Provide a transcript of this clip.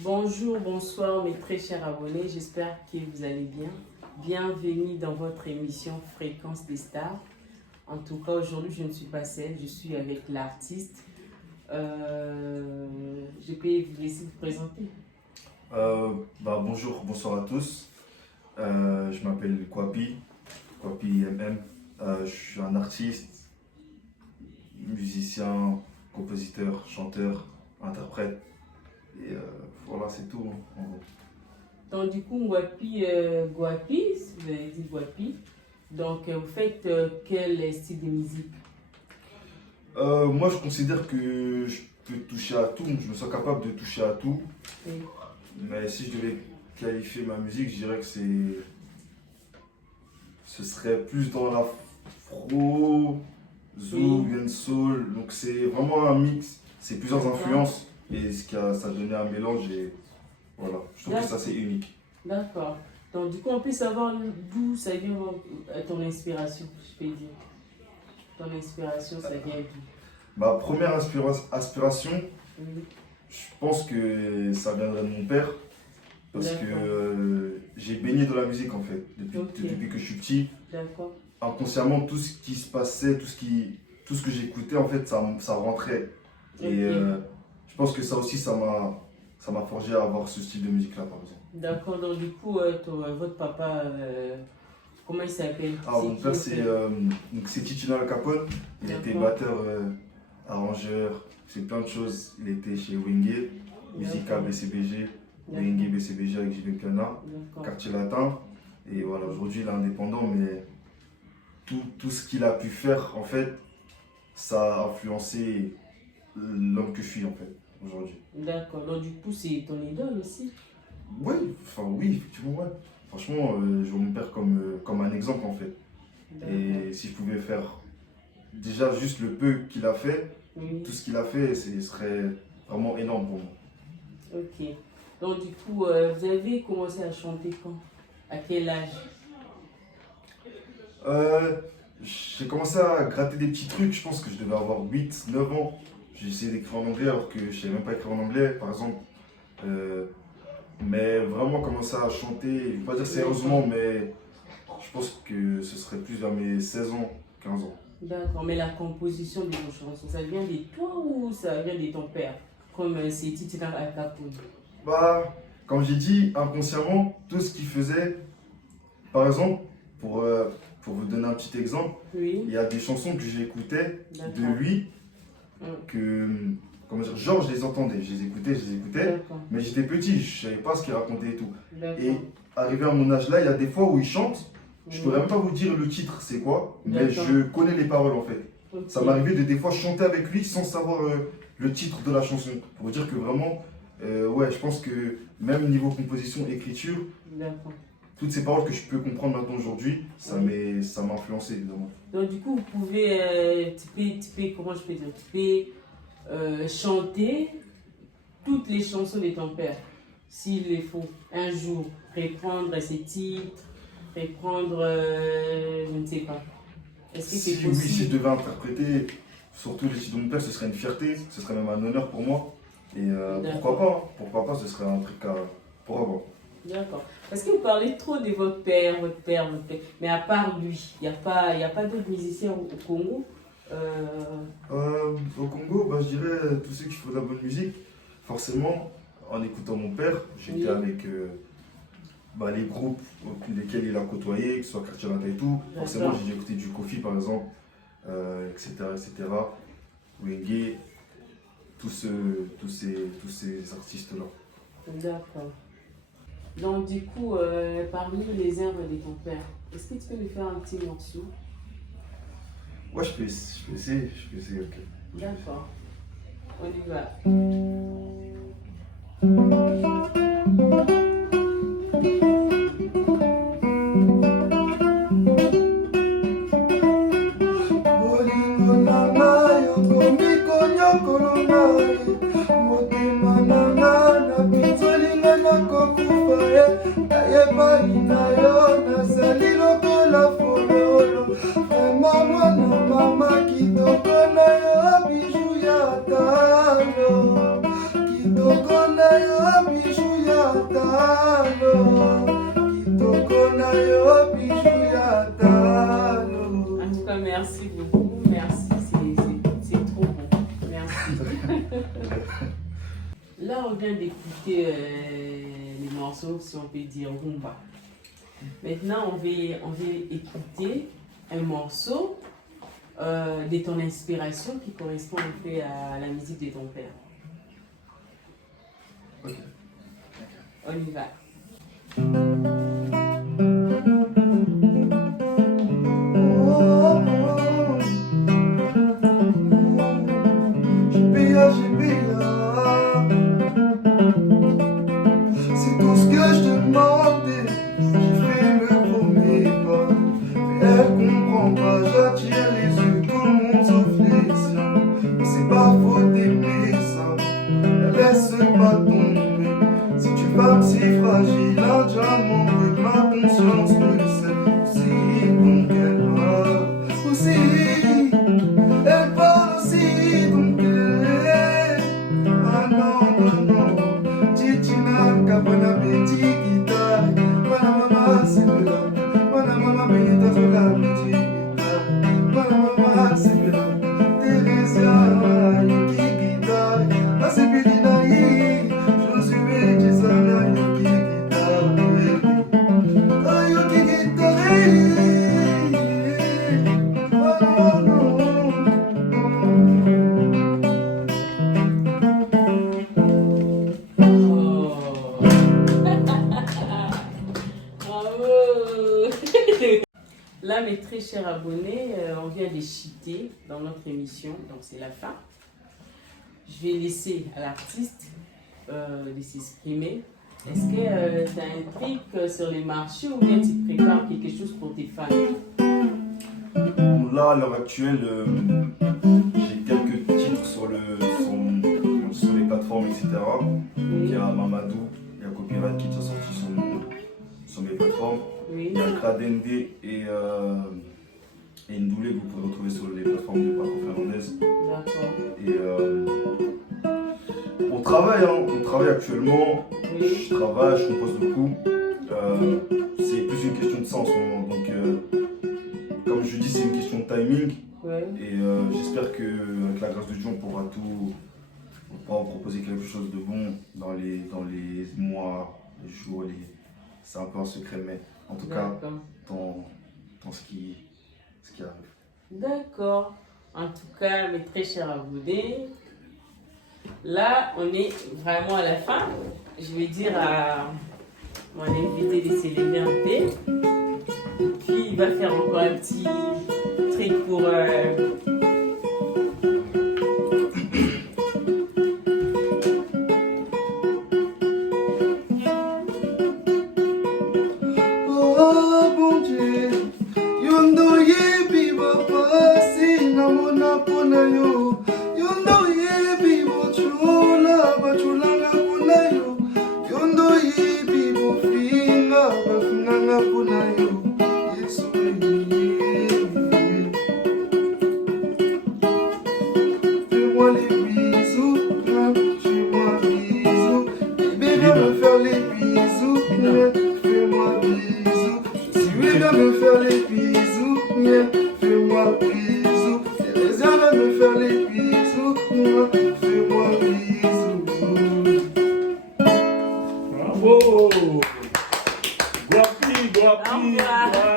Bonjour, bonsoir mes très chers abonnés, j'espère que vous allez bien. Bienvenue dans votre émission Fréquence des Stars. En tout cas, aujourd'hui, je ne suis pas seule, je suis avec l'artiste. Je peux vous laisser vous présenter. Bonjour, bonsoir à tous. Je m'appelle Kwapi MM. Je suis un artiste, musicien, compositeur, chanteur, interprète. Et voilà, c'est tout, hein, en gros. Donc du coup, Gwapi, vous avez dit Gwapi. Donc vous faites quel style de musique? Moi, je considère que je peux toucher à tout. Je me sens capable de toucher à tout. Oui. Mais si je devais qualifier ma musique, je dirais que ce serait plus dans la fro, zouk, soul. Donc c'est vraiment un mix. C'est plusieurs D'accord. influences et ça a donné un mélange et voilà. Je trouve que ça c'est unique. D'accord. Donc du coup, on peut savoir d'où ça vient ton inspiration, je peux dire. Ton inspiration, ça vient d'où? Ma première aspiration, Oui. je pense que ça viendrait de mon père. Parce que j'ai baigné dans la musique en fait, depuis que je suis petit. D'accord. Inconsciemment, tout ce qui se passait, tout ce que j'écoutais, en fait, ça rentrait. Et je pense que ça aussi, ça m'a forgé à avoir ce style de musique-là, par exemple. D'accord, donc du coup, votre papa, comment il s'appelle? Ah, mon père, c'est Titina Al Capone. Il était batteur, arrangeur, c'est plein de choses. Il était chez Wingé, Musica BCBG, Wingé BCBG avec JV Piana, Quartier Latin. Et voilà, aujourd'hui, il est indépendant, mais tout ce qu'il a pu faire, en fait, ça a influencé l'homme que je suis, en fait, aujourd'hui. D'accord, donc du coup, c'est ton idole aussi? Oui, effectivement, ouais. Franchement, je vois mon père comme un exemple, en fait. Et si je pouvais faire déjà juste le peu qu'il a fait, tout ce qu'il a fait, ce serait vraiment énorme pour moi. Ok. Donc du coup, vous avez commencé à chanter quand? À quel âge? J'ai commencé à gratter des petits trucs, je pense que je devais avoir 8, 9 ans. J'ai essayé d'écrire en anglais alors que je ne savais même pas écrire en anglais, par exemple. Mais vraiment commencer à chanter, je ne vais pas dire sérieusement, mais je pense que ce serait plus vers mes 16 ans, 15 ans. D'accord, mais la composition de vos chansons, ça vient de toi ou ça vient de ton père? Comme c'est Titina Al Capone. Comme j'ai dit, inconsciemment, tout ce qu'il faisait, par exemple, pour vous donner un petit exemple, il y a des chansons que j'écoutais de lui, que, comment dire, genre je les entendais, je les écoutais, mais j'étais petit, je ne savais pas ce qu'il racontait et tout. Et arrivé à mon âge là, il y a des fois où il chante, je ne pourrais même pas vous dire le titre c'est quoi, mais je connais les paroles en fait. Ça m'arrivait de des fois chanter avec lui sans savoir le titre de la chanson. Pour vous dire que vraiment, ouais, je pense que même niveau composition, écriture, toutes ces paroles que je peux comprendre maintenant aujourd'hui, ça m'a influencé évidemment. Donc du coup, vous pouvez, comment je peux dire, tu peux chanter toutes les chansons de ton père, s'il le faut, un jour, reprendre ses titres, reprendre, je ne sais pas. Est-ce que c'est possible? Oui, si je devais interpréter surtout les titres de mon père, ce serait une fierté, ce serait même un honneur pour moi. Et pourquoi pas, ce serait un truc pour avoir. D'accord. Parce que vous parlez trop de votre père. Mais à part lui, il n'y a pas d'autres musiciens au Congo? Au Congo, je dirais tous ceux qui font de la bonne musique. Forcément, en écoutant mon père, j'étais avec les groupes lesquels il a côtoyé, que ce soit Quartier Latin et tout. Forcément, j'ai écouté du Kofi par exemple, etc. Wenge, tous ces artistes-là. D'accord. Donc du coup, parmi les œuvres de ton père, est-ce que tu peux nous faire un petit morceau? Ouais, je peux essayer, ok. D'accord. On y va. Kitoko na yo bijou ya talo. Kitoko na yo, bijou ya talo. En tout cas, merci beaucoup. Merci, c'est trop bon. Merci. Là, on vient d'écouter les morceaux, si on peut dire, rumba. Maintenant, on va écouter un morceau de ton inspiration qui correspond en fait à la musique de ton père. Ok. On y va. C'est tout ce que je demandais. J'ai fait le premier pas, mais elle comprend pas. J'attire les yeux, tout le monde sauf les siens. Mais c'est pas faute d'aimer ça, elle laisse pas tomber. Si tu parles si fragile, un diamant brut, ma conscience le sait aussi. Donc elle parle aussi, elle parle aussi. Donc elle, ah non, non, non. Titina, cabana, petit guitare. Mana mama, c'est là. Mana mama, benita, c'est la petite guitare. Mana mama, c'est là. Teresia, yuki guitare. Ah, c'est Bélina, Josué, Gisana, yuki guitare. Ah, yuki guitare. Ah, non, non. Là, mes très chers abonnés, on vient de chuter dans notre émission, donc c'est la fin. Je vais laisser à l'artiste de s'exprimer. Est-ce que tu as un truc sur les marchés ou bien tu prépares quelque chose pour tes fans? Là, à l'heure actuelle, j'ai quelques titres sur les plateformes, etc. Donc, il y a Mamadou, il y a Copyright qui est sorti sur mes plateformes. Oui. Il y a Kradende et Ndoulé que vous pouvez retrouver sur les plateformes de Paco Fernandez. D'accord. Et on travaille, hein, on travaille actuellement. Oui. Je travaille, je compose beaucoup. C'est plus une question de ça en ce moment. Donc, comme je dis, c'est une question de timing. Ouais. Et j'espère qu'avec la grâce de Dieu, on pourra vous proposer quelque chose de bon dans les mois, les jours. C'est un peu un secret, mais en tout cas, dans ce qui arrive. D'accord. En tout cas, mes très chers abonnés, là, on est vraiment à la fin. Je vais dire à mon invité de se lever un peu. Puis, il va faire encore un petit truc pour... Oh bon Dieu, yondo yebi bapasi namona pona yo. Yondo yebi bochula bachulanga pona yo. Yondo yebi bofinga bafinanga pona yo. Yesu fais-moi les bisous, fais-moi bisous. Bébé viens me faire les bisous, fais-moi bisous. Si oui viens me faire les bisous, fais-moi bisous. Thérèse va me faire les bisous, fais-moi bisous. Bravo! Guapi, guapi!